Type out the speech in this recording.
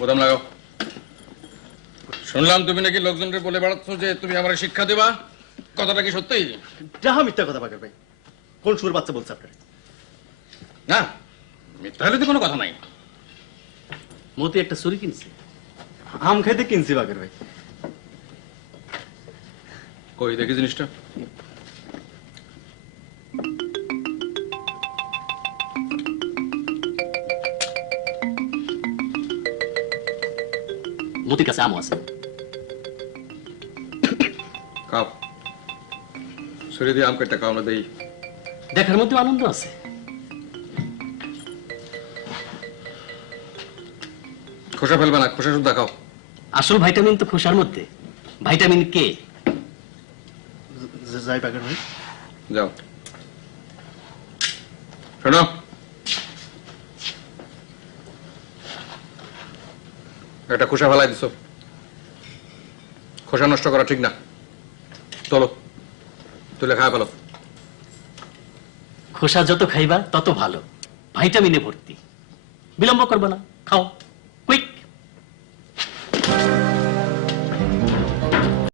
বোতাম লাগাও। শুনলাম তুমি নাকি লোকজনকে বলে বেড়াচ্ছ যে তুমি আমার শিক্ষা দেবা, কথাটা কি সত্যি? যাহা মিথ্যা কথা বাকের ভাই, কোন সুর বাচ্চা বলছে আপনার? না, মিথ্যা হলে তো কোনো কথা নাই। মতি একটা ছুরি কিনছে, আম খাইতে কিনছি বাকের ভাই। কই দেখি জিনিসটা। মতির কাছে আমও আছে। খাও, ছুরি দিয়ে আম কেটে খাও, আমরা দেই। দেখার মধ্যে আনন্দ আছে। খোসা ফেলবে না, খোসা শুদ্ধ খাও। আসল ভাইটামিন তো খোসার মধ্যে। ভাইটামিন কে। যাই বাকের ভাই, যাও। শোনো, একটা খোসা ফেলাই দিছো, খোসা নষ্ট করা ঠিক না। চলো তুলে খাওয়া ফেলো। খোসা যত খাইবা তত ভালো, ভাইটামিনে ভর্তি। বিলম্ব করবে না, খাও।